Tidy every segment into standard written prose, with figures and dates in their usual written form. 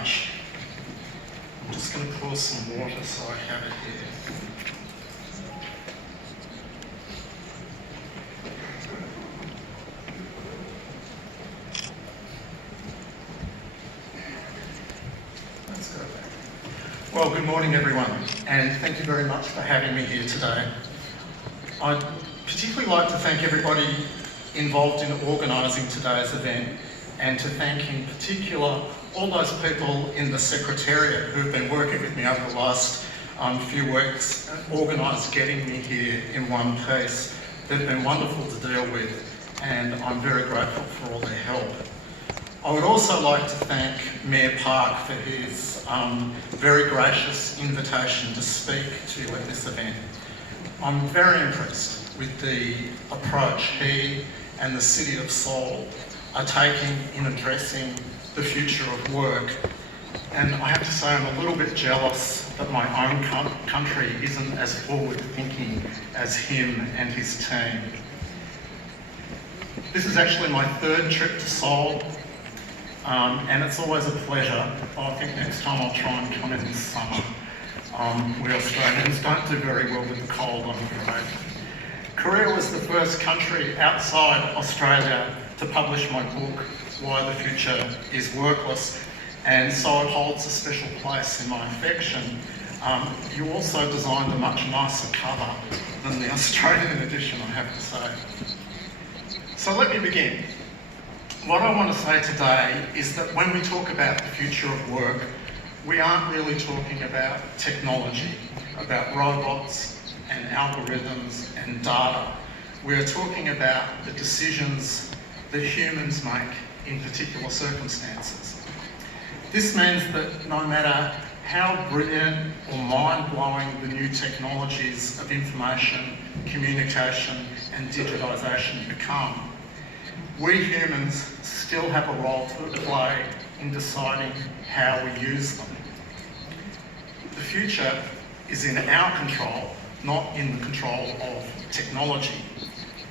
much. I'm just going to pour some water so I have it here. Let's go back. Well, good morning everyone, and thank you very much for having me here today. I'd particularly like to thank everybody involved in organising today's event, and to thank in particular all those people in the Secretariat who've been working with me over the last few weeks, organised getting me here in one piece. They've been wonderful to deal with, and I'm very grateful for all their help. I would also like to thank Mayor Park for his very gracious invitation to speak to you at this event. I'm very impressed with the approach he and the City of Seoul are taking in addressing the future of work. And I have to say I'm a little bit jealous that my own country isn't as forward thinking as him and his team. This is actually my third trip to Seoul, and it's always a pleasure. I think next time I'll try and come in this summer. We Australians don't do very well with the cold, I'm afraid. Korea was the first country outside Australia to publish my book, Why the Future is Workless, and so it holds a special place in my affection. You also designed a much nicer cover than the Australian edition, I have to say. So let me begin. What I want to say today is that when we talk about the future of work, we aren't really talking about technology, about robots and algorithms and data. We're talking about the decisions that humans make in particular circumstances. This means that no matter how brilliant or mind-blowing the new technologies of information, communication and digitisation become, we humans still have a role to play in deciding how we use them. The future is in our control, not in the control of technology.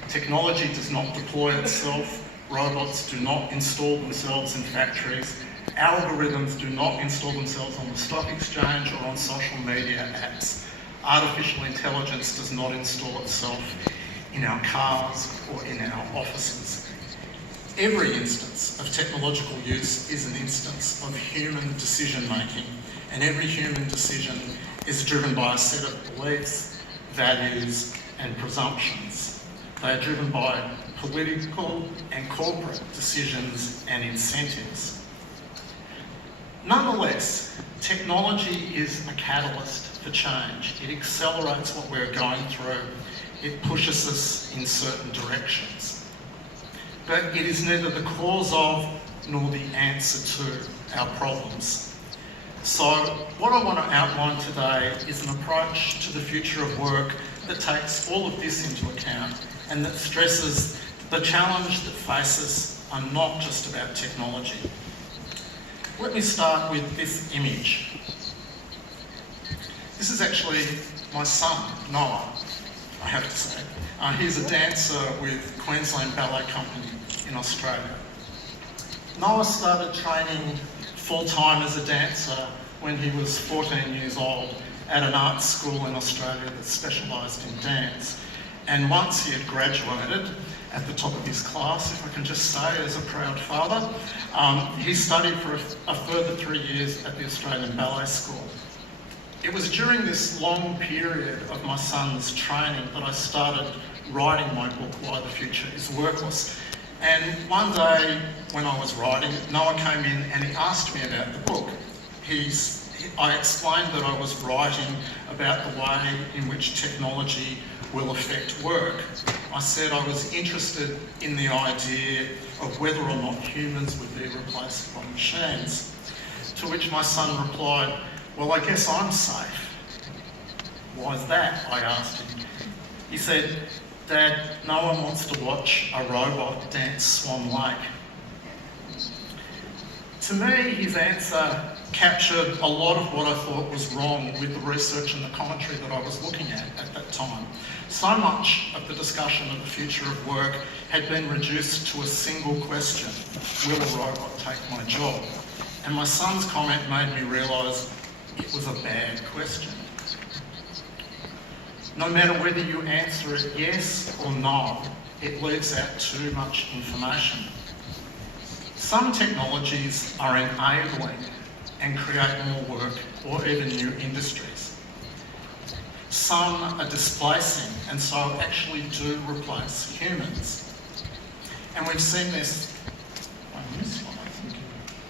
Technology does not deploy itself, robots do not install themselves in factories, algorithms do not install themselves on the stock exchange or on social media apps. Artificial intelligence does not install itself in our cars or in our offices. Every instance of technological use is an instance of human decision making, and every human decision is driven by a set of beliefs, values and presumptions. They are driven by political and corporate decisions and incentives. Nonetheless, technology is a catalyst for change. It accelerates what we're going through. It pushes us in certain directions. But it is neither the cause of nor the answer to our problems. So what I want to outline today is an approach to the future of work that takes all of this into account and that stresses the challenge that faces are not just about technology. Let me start with this image. This is actually my son, Noah, I have to say. He's a dancer with Queensland Ballet Company in Australia. Noah started training full-time as a dancer when he was 14 years old at an art school in Australia that specialised in dance. And once he had graduated at the top of his class, if I can just say as a proud father, he studied for a further 3 years at the Australian Ballet School. It was during this long period of my son's training that I started writing my book, Why the Future is Workless. And one day when I was writing it, Noah came in and he asked me about the book. I explained that I was writing about the way in which technology will affect work. I said I was interested in the idea of whether or not humans would be replaced by machines. To which my son replied, "Well, I guess I'm safe." "Why is that?" I asked him. He said, "Dad, no one wants to watch a robot dance Swan Lake." To me, his answer captured a lot of what I thought was wrong with the research and the commentary that I was looking at that time. So much of the discussion of the future of work had been reduced to a single question: will a robot take my job? And my son's comment made me realise it was a bad question. No matter whether you answer it yes or no, it leaves out too much information. Some technologies are enabling and create more work or even new industries. Some are displacing and so actually do replace humans. And we've seen this,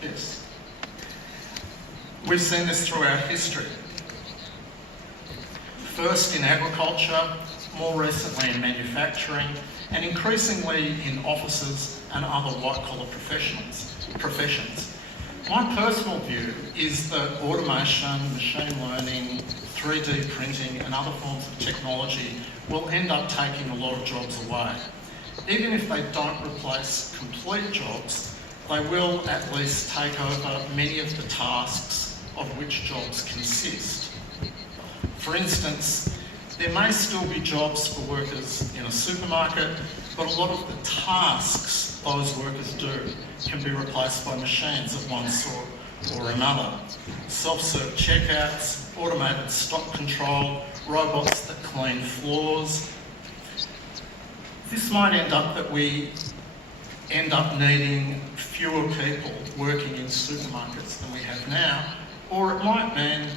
yes. We've seen this throughout history. First in agriculture, more recently in manufacturing, and increasingly in offices and other white-collar professions. My personal view is that automation, machine learning, 3D printing and other forms of technology will end up taking a lot of jobs away. Even if they don't replace complete jobs, they will at least take over many of the tasks of which jobs consist. For instance, there may still be jobs for workers in a supermarket, but a lot of the tasks those workers do can be replaced by machines of one sort or another. Self-serve checkouts, automated stock control, robots that clean floors. This might end up that we end up needing fewer people working in supermarkets than we have now, or it might mean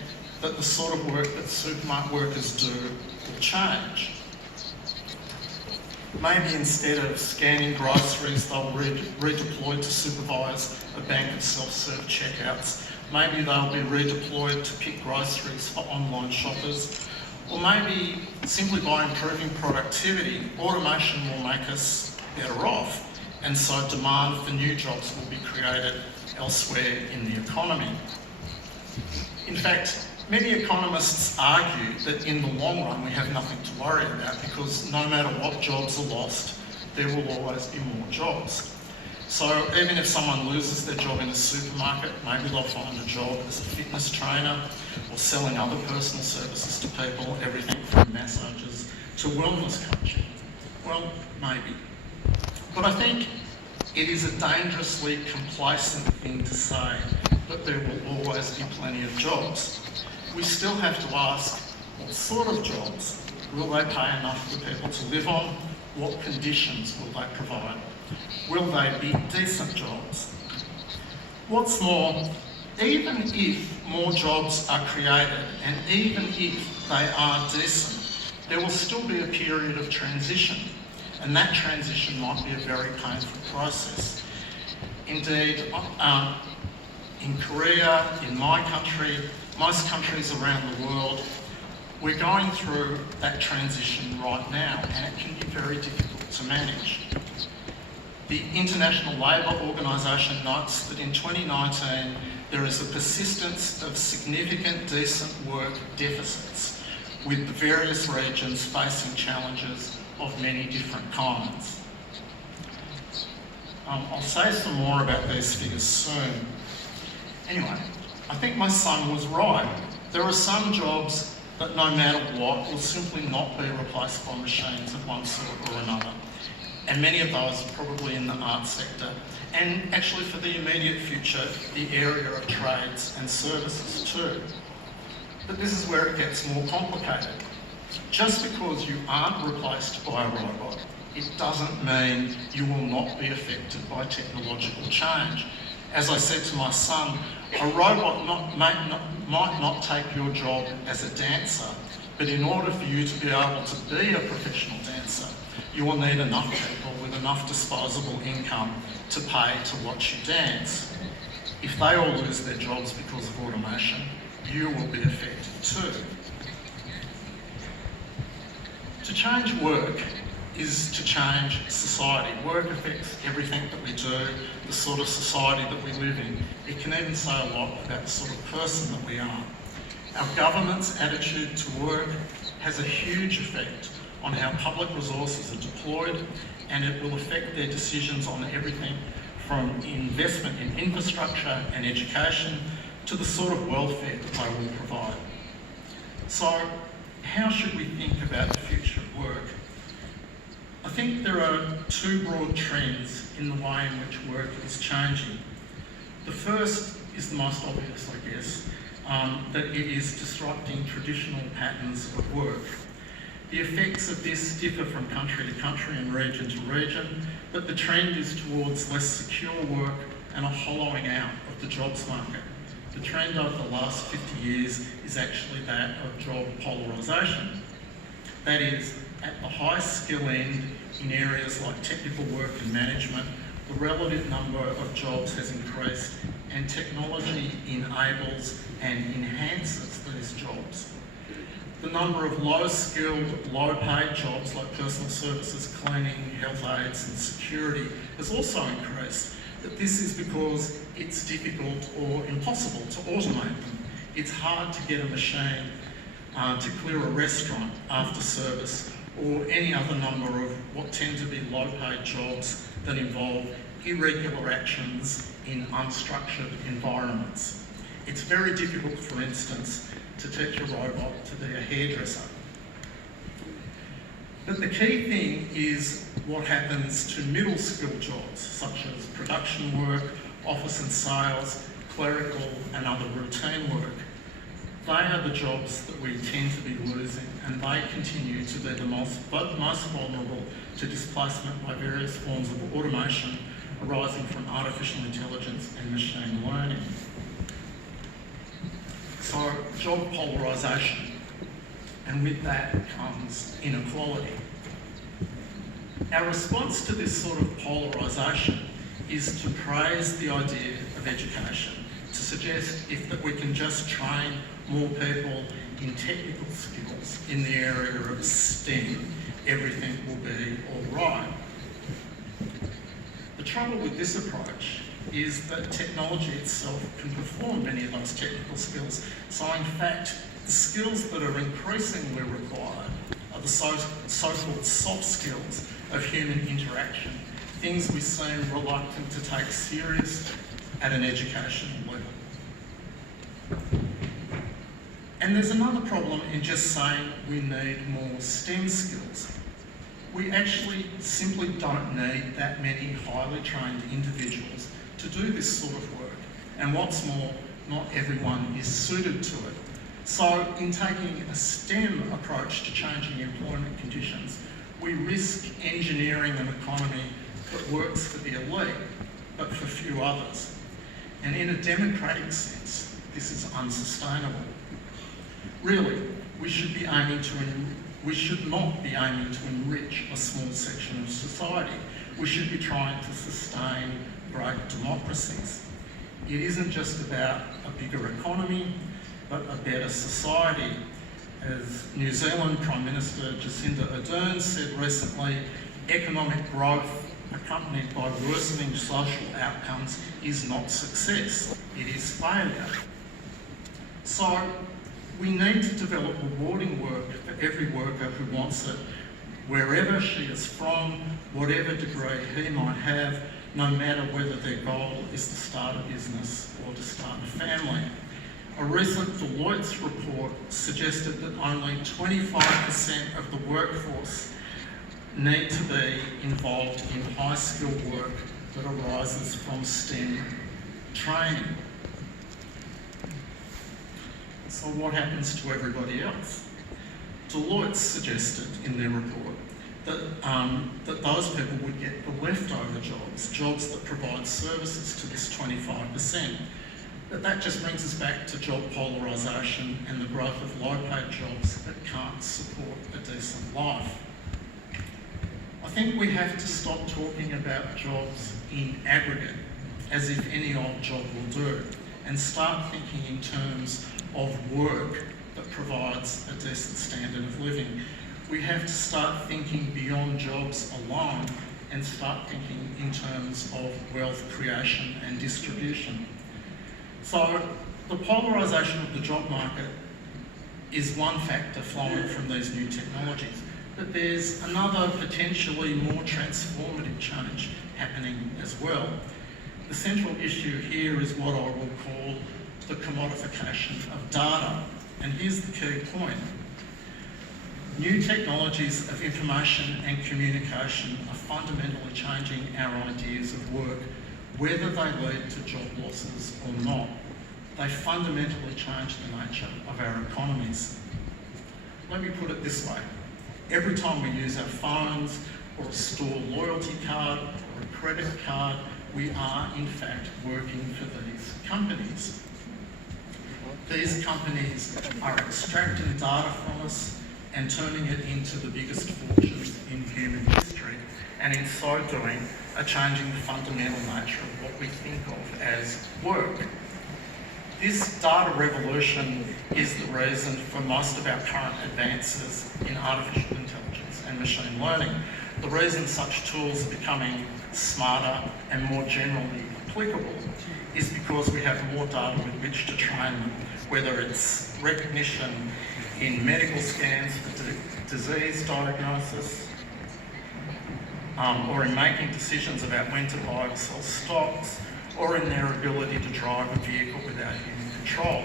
that the sort of work that supermarket workers do will change. Maybe instead of scanning groceries, they'll redeployed to supervise a bank of self-serve checkouts. Maybe they'll be redeployed to pick groceries for online shoppers. Or maybe simply by improving productivity, automation will make us better off, and so demand for new jobs will be created elsewhere in the economy. In fact, many economists argue that in the long run we have nothing to worry about because no matter what jobs are lost, there will always be more jobs. So even if someone loses their job in a supermarket, maybe they'll find a job as a fitness trainer or selling other personal services to people, everything from massages to wellness coaching. Well, maybe. But I think it is a dangerously complacent thing to say that there will always be plenty of jobs. We still have to ask, what sort of jobs? Will they pay enough for people to live on? What conditions will they provide? Will they be decent jobs? What's more, even if more jobs are created and even if they are decent, there will still be a period of transition, and that transition might be a very painful process. Indeed, in Korea, in my country, most countries around the world, we're going through that transition right now, and it can be very difficult to manage. The International Labour Organisation notes that in 2019 there is a persistence of significant decent work deficits, with the various regions facing challenges of many different kinds. I'll say some more about these figures soon. Anyway, I think my son was right. There are some jobs that no matter what will simply not be replaced by machines of one sort or another. And many of those are probably in the arts sector. And actually for the immediate future, the area of trades and services too. But this is where it gets more complicated. Just because you aren't replaced by a robot, it doesn't mean you will not be affected by technological change. As I said to my son, a robot might not take your job as a dancer, but in order for you to be able to be a professional dancer, you will need enough people with enough disposable income to pay to watch you dance. If they all lose their jobs because of automation, you will be affected too. To change work is to change society. Work affects everything that we do, the sort of society that we live in. It can even say a lot about the sort of person that we are. Our government's attitude to work has a huge effect on how public resources are deployed, and it will affect their decisions on everything from investment in infrastructure and education to the sort of welfare that they will provide. So, how should we think about the future of work? I think there are two broad trends in the way in which work is changing. The first is the most obvious, I guess, that it is disrupting traditional patterns of work. The effects of this differ from country to country and region to region, but the trend is towards less secure work and a hollowing out of the jobs market. The trend over the last 50 years is actually that of job polarisation. That is, at the high skill end in areas like technical work and management, the relative number of jobs has increased and technology enables and enhances these jobs. The number of low-skilled, low-paid jobs like personal services, cleaning, health aides and security has also increased, but this is because it's difficult or impossible to automate them. It's hard to get a machine to clear a restaurant after service or any other number of what tend to be low-paid jobs that involve irregular actions in unstructured environments. It's very difficult, for instance, to teach a robot to be a hairdresser. But the key thing is what happens to middle skilled jobs, such as production work, office and sales, clerical and other routine work. They are the jobs that we tend to be losing, and they continue to be the most vulnerable to displacement by various forms of automation arising from artificial intelligence and machine learning. So, job polarisation, and with that comes inequality. Our response to this sort of polarisation is to praise the idea of education, to suggest that we can just train more people in technical skills in the area of STEM, everything will be all right. The trouble with this approach is that technology itself can perform many of those technical skills. So in fact, the skills that are increasingly required are the so-called soft skills of human interaction, things we seem reluctant to take serious at an educational level. And there's another problem in just saying we need more STEM skills. We actually simply don't need that many highly trained individuals to do this sort of work. And what's more, not everyone is suited to it. So in taking a STEM approach to changing employment conditions, we risk engineering an economy that works for the elite, but for few others. And in a democratic sense, this is unsustainable. Really, we should not be aiming to enrich a small section of society. We should be trying to sustain great democracies. It isn't just about a bigger economy, but a better society. As New Zealand Prime Minister Jacinda Ardern said recently, economic growth accompanied by worsening social outcomes is not success, it is failure. So we need to develop rewarding work for every worker who wants it, wherever she is from, whatever degree he might have, no matter whether their goal is to start a business or to start a family. A recent Deloitte's report suggested that only 25% of the workforce need to be involved in high-skilled work that arises from STEM training. So what happens to everybody else? Deloitte suggested in their report that those people would get the leftover jobs that provide services to this 25%. But that just brings us back to job polarisation and the growth of low-paid jobs that can't support a decent life. I think we have to stop talking about jobs in aggregate, as if any old job will do, and start thinking in terms of work that provides a decent standard of living. We have to start thinking beyond jobs alone and start thinking in terms of wealth creation and distribution. So the polarisation of the job market is one factor flowing from these new technologies, but there's another potentially more transformative change happening as well. The central issue here is what I will call the commodification of data. And here's the key point. New technologies of information and communication are fundamentally changing our ideas of work, whether they lead to job losses or not. they fundamentally change the nature of our economies. Let me put it this way. Every time we use our phones or a store loyalty card or a credit card, we are in fact working for these companies. These companies are extracting data from us and turning it into the biggest fortunes in human history, and in so doing are changing the fundamental nature of what we think of as work. This data revolution is the reason for most of our current advances in artificial intelligence and machine learning. The reason such tools are becoming smarter and more generally applicable is because we have more data with which to train them, whether it's recognition in medical scans for disease diagnosis, or in making decisions about when to buy or sell stocks, or in their ability to drive a vehicle without human control.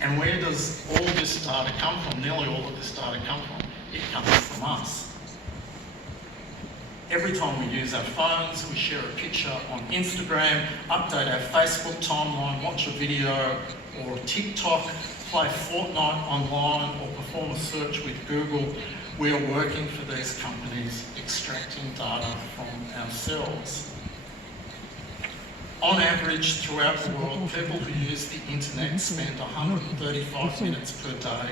And where does all this data come from? Nearly all of this data come from? It comes from us. Every time we use our phones, we share a picture on Instagram, update our Facebook timeline, watch a video or TikTok, play Fortnite online or perform a search with Google, we are working for these companies, extracting data from ourselves. On average, throughout the world, people who use the internet spend 135 minutes per day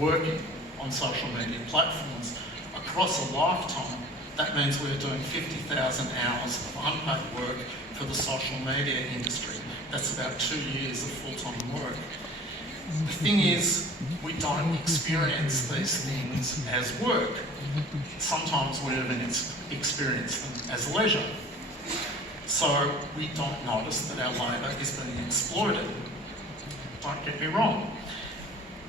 working on social media platforms. Across a lifetime, that means we're doing 50,000 hours of unpaid work for the social media industry. That's about 2 years of full-time work. The thing is, we don't experience these things as work. Sometimes we even experience them as leisure. So we don't notice that our labour is being exploited. Don't get me wrong.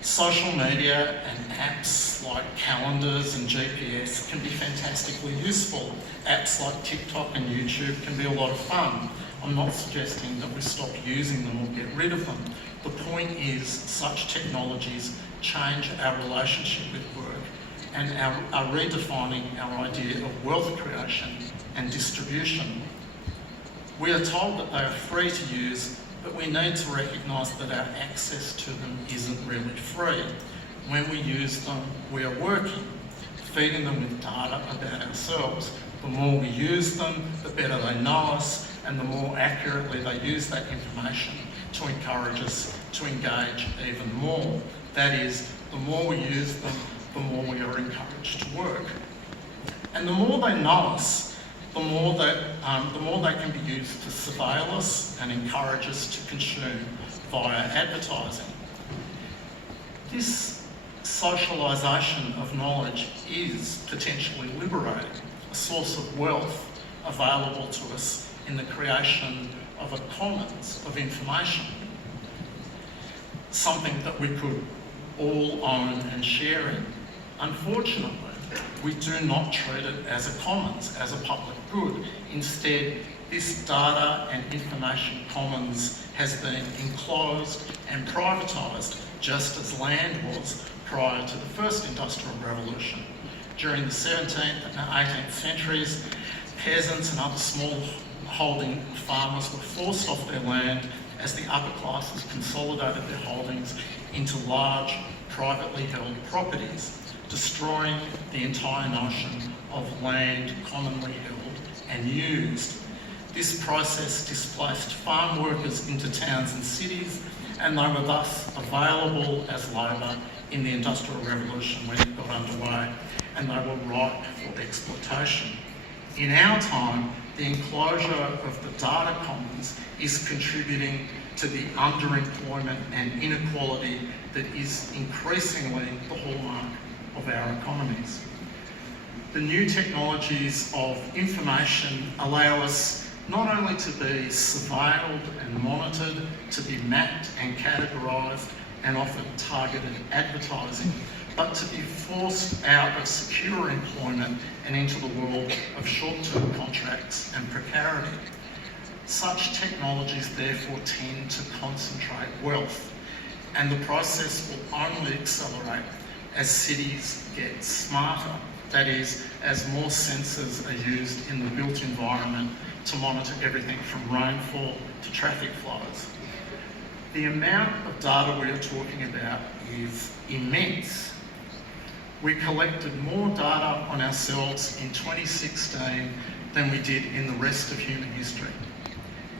Social media and apps like calendars and GPS can be fantastically useful. Apps like TikTok and YouTube can be a lot of fun. I'm not suggesting that we stop using them or get rid of them. The point is, such technologies change our relationship with work and are redefining our idea of wealth creation and distribution. We are told that they are free to use, but we need to recognise that our access to them isn't really free. When we use them, we are working, feeding them with data about ourselves. The more we use them, the better they know us, and the more accurately they use that information to encourage us to engage even more. That is, the more we use them, the more we are encouraged to work. And the more they know us, the more they can be used to surveil us and encourage us to consume via advertising. This socialisation of knowledge is potentially liberating, a source of wealth available to us in the creation of a commons of information, something that we could all own and share in. Unfortunately, we do not treat it as a commons, as a public good. Instead, this data and information commons has been enclosed and privatised, just as land was prior to the first industrial revolution. During the 17th and 18th centuries, peasants and other small holding farmers were forced off their land as the upper classes consolidated their holdings into large, privately held properties, destroying the entire notion of land commonly held and used. This process displaced farm workers into towns and cities, and they were thus available as labour in the Industrial Revolution when it got underway, and they were ripe for exploitation. In our time, the enclosure of the data commons is contributing to the underemployment and inequality that is increasingly the hallmark of our economies. The new technologies of information allow us not only to be surveilled and monitored, to be mapped and categorised and offered targeted advertising, but to be forced out of secure employment and into the world of short-term contracts and precarity. Such technologies therefore tend to concentrate wealth, and the process will only accelerate as cities get smarter. That is, as more sensors are used in the built environment to monitor everything from rainfall to traffic flows. The amount of data we are talking about is immense. We collected more data on ourselves in 2016 than we did in the rest of human history.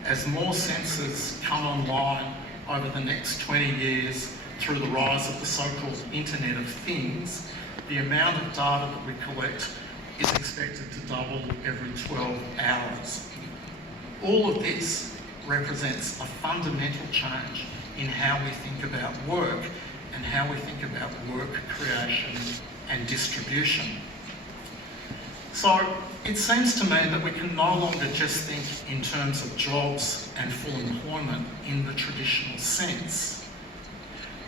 As more sensors come online over the next 20 years through the rise of the so-called Internet of Things, the amount of data that we collect is expected to double every 12 hours. All of this represents a fundamental change in how we think about work and how we think about work creation and distribution. So it seems to me that we can no longer just think in terms of jobs and full employment in the traditional sense.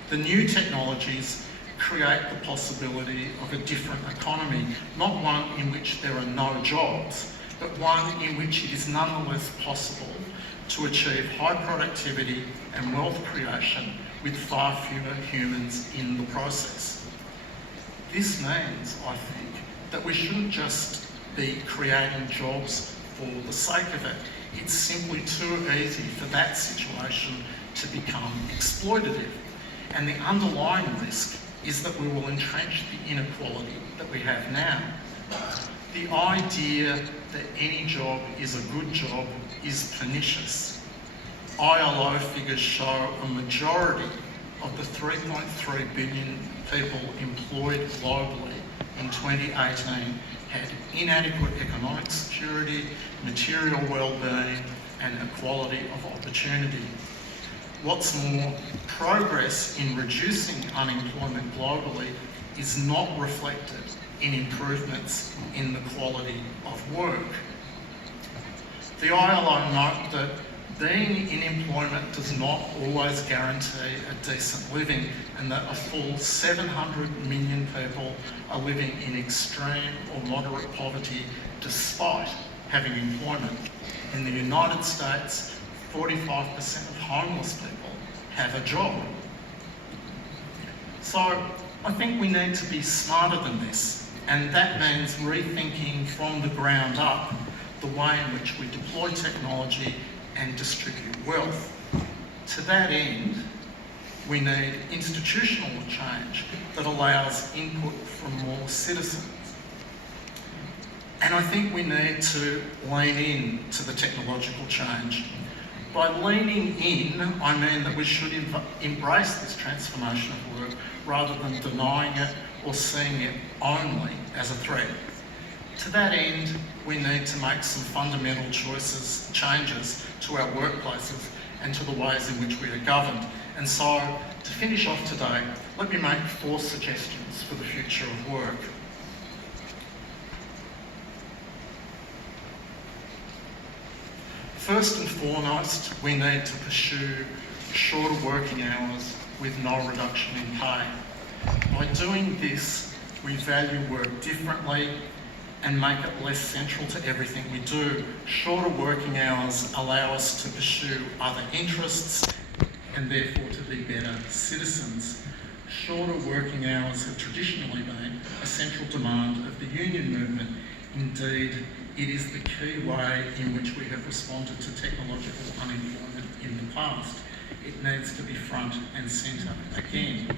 The new technologies create the possibility of a different economy, not one in which there are no jobs, but one in which it is nonetheless possible to achieve high productivity and wealth creation with far fewer humans in the process. This means, I think, that we shouldn't just be creating jobs for the sake of it. It's simply too easy for that situation to become exploitative. And the underlying risk is that we will entrench the inequality that we have now. The idea that any job is a good job is pernicious. ILO figures show a majority of the 3.3 billion people employed globally in 2018 had inadequate economic security, material well-being, and equality of opportunity. What's more, progress in reducing unemployment globally is not reflected in improvements in the quality of work. The ILO note that being in employment does not always guarantee a decent living, and that a full 700 million people are living in extreme or moderate poverty despite having employment. In the United States, 45% of homeless people have a job. So I think we need to be smarter than this, and that means rethinking from the ground up the way in which we deploy technology and distribute wealth. To that end, we need institutional change that allows input from more citizens. And I think we need to lean in to the technological change. By leaning in, I mean that we should embrace this transformation of work rather than denying it or seeing it only as a threat. To that end, we need to make some fundamental changes to our workplaces and to the ways in which we are governed. And so, to finish off today, let me make 4 suggestions for the future of work. First and foremost, we need to pursue shorter working hours with no reduction in pay. By doing this, we value work differently and make it less central to everything we do. Shorter working hours allow us to pursue other interests and therefore to be better citizens. Shorter working hours have traditionally been a central demand of the union movement. Indeed, it is the key way in which we have responded to technological unemployment in the past. It needs to be front and centre again.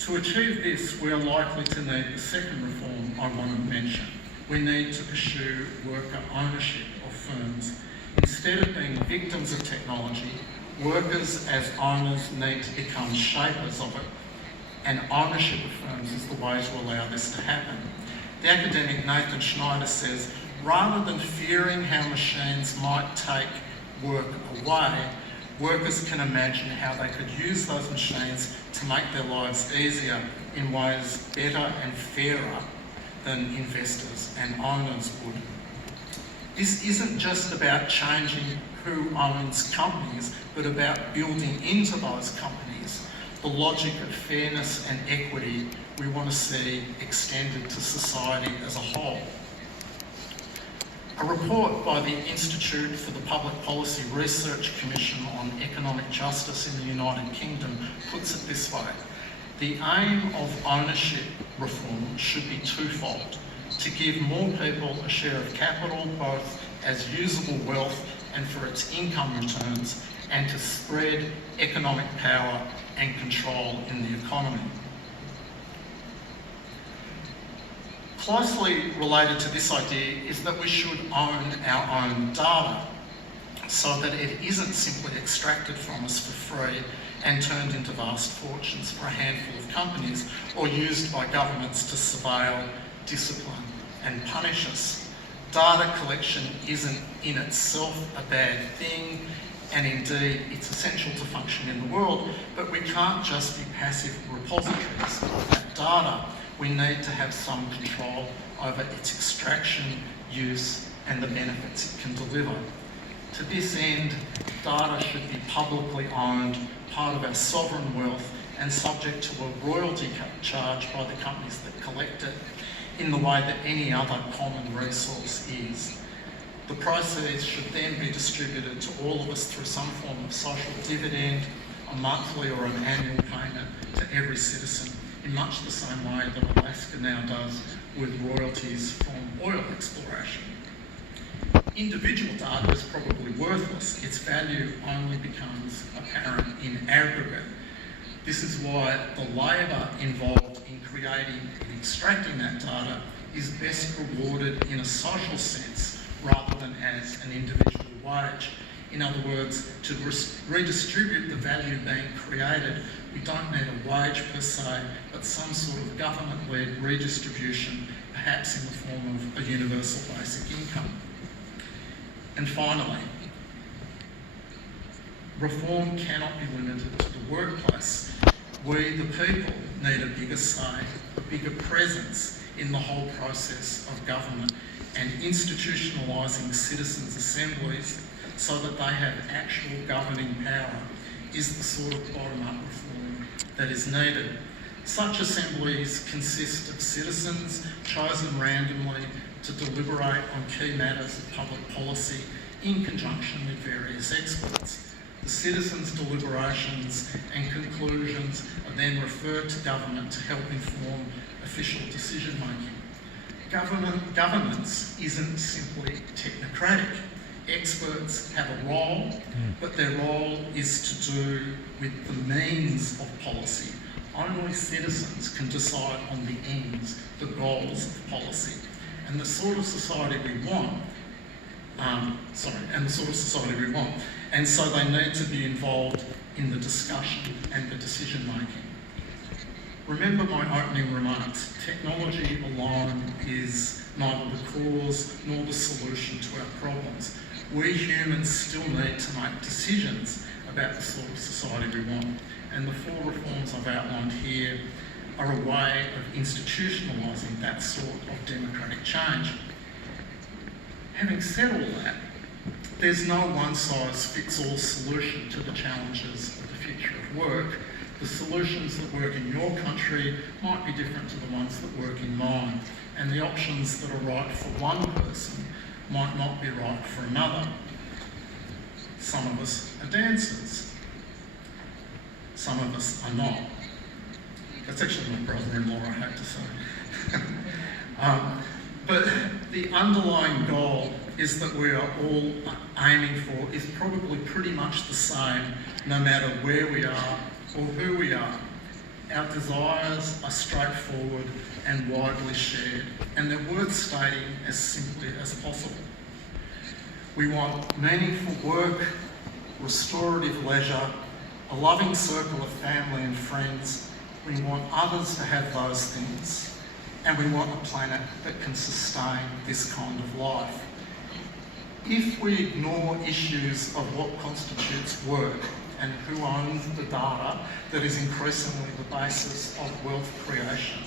To achieve this, we are likely to need the second reform I want to mention. We need to pursue worker ownership of firms. Instead of being victims of technology, workers as owners need to become shapers of it, and ownership of firms is the way to allow this to happen. The academic Nathan Schneider says, rather than fearing how machines might take work away, workers can imagine how they could use those machines to make their lives easier in ways better and fairer than investors and owners would. This isn't just about changing who owns companies, but about building into those companies the logic of fairness and equity we want to see extended to society as a whole. A report by the Institute for the Public Policy Research Commission on Economic Justice in the United Kingdom puts it this way: the aim of ownership reform should be twofold: to give more people a share of capital, both as usable wealth and for its income returns, and to spread economic power and control in the economy. Closely related to this idea is that we should own our own data so that it isn't simply extracted from us for free and turned into vast fortunes for a handful of companies or used by governments to surveil, discipline and punish us. Data collection isn't in itself a bad thing, and indeed it's essential to function in the world, but we can't just be passive repositories of that data. We need to have some control over its extraction, use and the benefits it can deliver. To this end, data should be publicly owned, part of our sovereign wealth and subject to a royalty charge by the companies that collect it in the way that any other common resource is. The proceeds should then be distributed to all of us through some form of social dividend, a monthly or an annual payment to every citizen, in much the same way that Alaska now does with royalties from oil exploration. Individual data is probably worthless. Its value only becomes apparent in aggregate. This is why the labour involved in creating and extracting that data is best rewarded in a social sense rather than as an individual wage. In other words, to redistribute the value being created, we don't need a wage per se, but some sort of government-led redistribution, perhaps in the form of a universal basic income. And finally, reform cannot be limited to the workplace. We, the people, need a bigger say, a bigger presence in the whole process of government, and institutionalising citizens' assemblies so that they have actual governing power is the sort of bottom-up reform that is needed. Such assemblies consist of citizens chosen randomly to deliberate on key matters of public policy in conjunction with various experts. The citizens' deliberations and conclusions are then referred to government to help inform official decision-making. Governance isn't simply technocratic. Experts have a role, but their role is to do with the means of policy. Only citizens can decide on the ends, the goals of policy. And the sort of society we want, and so they need to be involved in the discussion and the decision making. Remember my opening remarks, technology alone is neither the cause nor the solution to our problems. We humans still need to make decisions about the sort of society we want, and the 4 reforms I've outlined here are a way of institutionalising that sort of democratic change. Having said all that, there's no one-size-fits-all solution to the challenges of the future of work. The solutions that work in your country might be different to the ones that work in mine, and the options that are right for one person might not be right for another. Some of us are dancers. Some of us are not. That's actually my brother-in-law, I hate to say. But the underlying goal is that we are all aiming for is probably pretty much the same no matter where we are or who we are. Our desires are straightforward and widely shared, and they're worth stating as simply as possible. We want meaningful work, restorative leisure, a loving circle of family and friends. We want others to have those things, and we want a planet that can sustain this kind of life. If we ignore issues of what constitutes work and who owns the data that is increasingly the basis of wealth creation,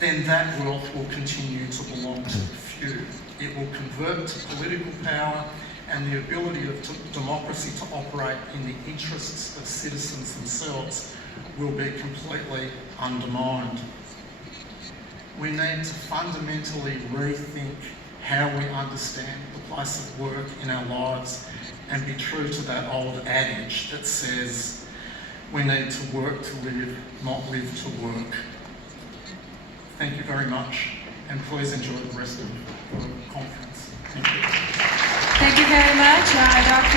then that wealth will continue to belong to the few. It will convert to political power, and the ability of democracy to operate in the interests of citizens themselves will be completely undermined. We need to fundamentally rethink how we understand the place of work in our lives and be true to that old adage that says we need to work to live, not live to work. Thank you very much, and please enjoy the rest of the conference. Thank you. Thank you very much, Dr.